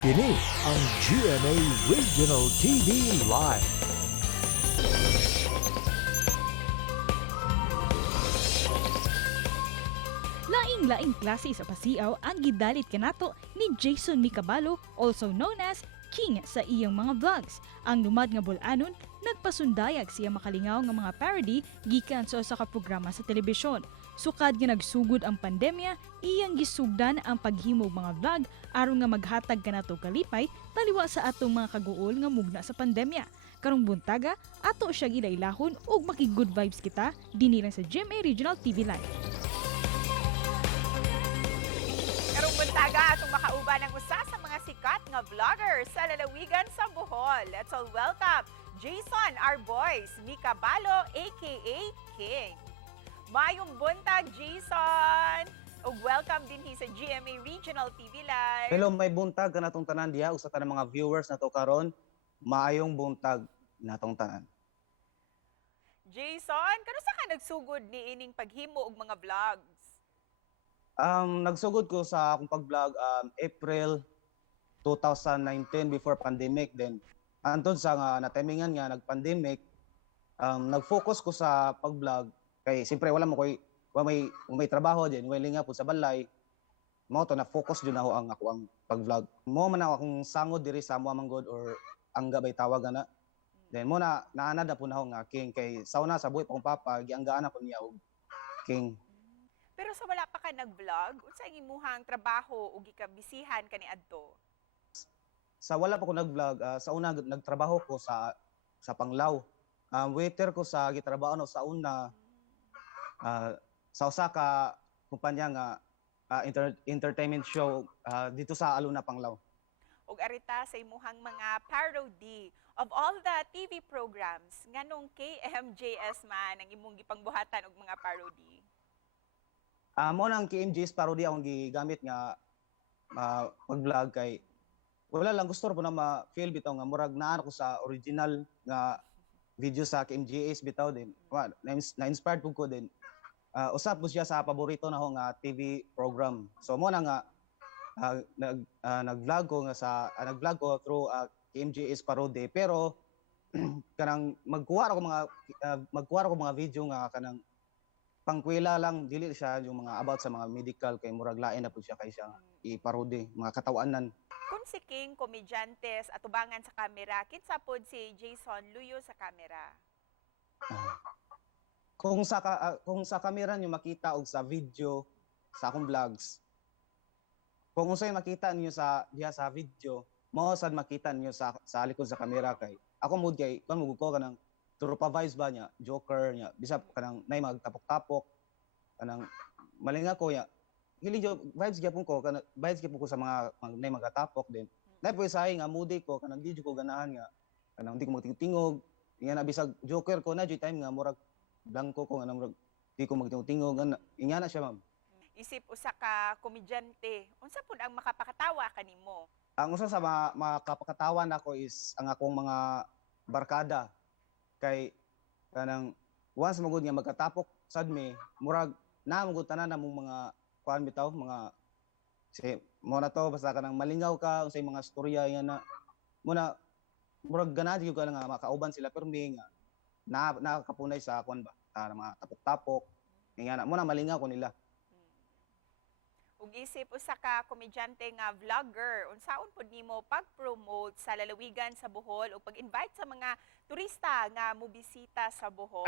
Kini ang GMA Regional TV Live. Laing-laing klase sa pasiaw ang gidalit kanato ni Jason Micabalo, also known as King sa iyang mga vlogs. Ang lumad nga bulanon, nagpasundayag siya makalingaw nga mga parody gikan sa usa ka programa sa telebisyon. Sukad nga nagsugod ang pandemya, iyang gisugdan ang paghimog mga vlog aron nga maghatag kanato kalipay taliwa sa atong mga kaguol nga mugna sa pandemya. Karong buntaga, ato siya gilailahon ug maki-good vibes kita dinhi lang sa GMA Regional TV Live. Karong buntaga atong makauban ng usa sa mga sikat nga vlogger sa lalawigan sa Bohol. Let's all welcome Jason our boys, Micabalo aka King. Mayong buntag, Jason! Ug welcome din sa GMA Regional TV Live. Hello, may buntag kanatong tanan diha usa ta ng mga viewers nato karon. Maayong buntag natong tanan. Jason, kanusa ka nagsugod ni ining paghimo og mga vlogs? Nagsugod ko sa akong pag-vlog April 2019 before pandemic, then antod sa nga natimingan nga nag-pandemic, nag-focus ko sa pag-vlog kay siyempre wala mo koy may trabaho din, willing nga po sa balay. Mao to na focus jud ako ang pag-vlog. Mo man ako akong sangod diri sa amo manggod or ang gabay tawag ana. Then mo na naanad na po na ako nga King kay sauna sa buhi pa akong papa gianggaan ako niya og King. Pero sa wala pa ka nag-vlog, unsa ang imuhang trabaho ug gikabisihan kaniadto? Sa wala pa ko nag-vlog, sa una nagtrabaho ko sa Panglao. Waiter ko sa gitrabaho no sa una sa usa ka kumpanya nga entertainment show dito sa Aluna Panglao. Ug arita sa imuhang mga parody of all the TV programs, nganong KMJS man ang imong gipangbuhatan og mga parody? Mo nang KMJ's parody akong gigamit nga pag-vlog kay wala lang gusto po na ma-feel bitaw nga murag naa ko sa original nga video sa KMJS bitaw din. Na-inspired po ko din. Usap po siya sa paborito na ho nga TV program. So mo na nga nag-vlog ko nga nag-vlog ko through KMJS parody pero kanang magkuha ko mga video nga kanang pangkwela lang, dili siya yung mga about sa mga medical kay murag lain na po siya kay siya i-parody mga katawanan. Kung si King komedyantes atubangan sa kamera, kinsa pod si Jason luyo sa kamera? Kung sa kamera niyo makita og sa video sa akong vlogs. Kung unsay makita niyo diha sa video, mao sad makita niyo sa likod sa kamera kay ako mood kay kan mo ko kanang Turupa vibes ba niya, Joker niya, bisap kanang nay magtapok-tapok, kanang malinga ko ya. Hili jo vibes gyapon ko, kanang vibes gyapon ko sa mga nay magatapok din. Nay po sa nga moody ko, kanang di ko ganahan nga, kanang di ko magtingog, nga na bisag Joker ko na joy time nga murag blanco ko nga murag di ko magtingog, nga na siya ma'am. Isip usa ka komedyante, unsa pud ang makapakatawa kanimo? Ang usa sa makapakatawan ako is ang akong mga barkada. Kay kanang once magud nga magkatapok sad mi murag na magud tanan namong mga kuan bitaw mga mo na to basta kanang malingaw ka unsay mga storya yan na muna murag ganahan gyud ka nga makauban sila pero mi nga nakakapunay sa kuan ba mga tapok-tapok nga na muna malingaw ko nila. Ug isip usa ka komedyante nga vlogger, unsaon pud nimo pag-promote sa lalawigan sa Bohol o pag-invite sa mga turista nga mobisita sa Bohol?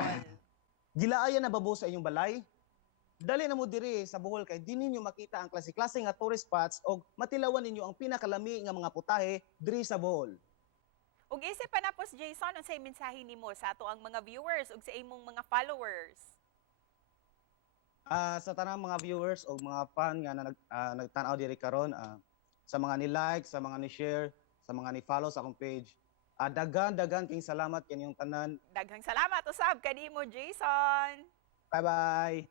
Gilaayan na babo sa inyong balay? Dali na mo diri sa Bohol kay di ninyo makita ang klase-klase nga tourist spots o matilawan ninyo ang pinakalami nga mga putahe diri sa Bohol. Ug isip pa na pos Jason, unsay mensahe nimo sa ato ang mga viewers ug sa imong mga followers? Sa tanang mga viewers o mga fan nga na nagtanaw diri karon, sa mga ni-like, sa mga ni-share, sa mga ni-follow sa akong page, dagan king salamat kaninyong tanan. Daghang salamat usab kanimo Jason. Bye-bye.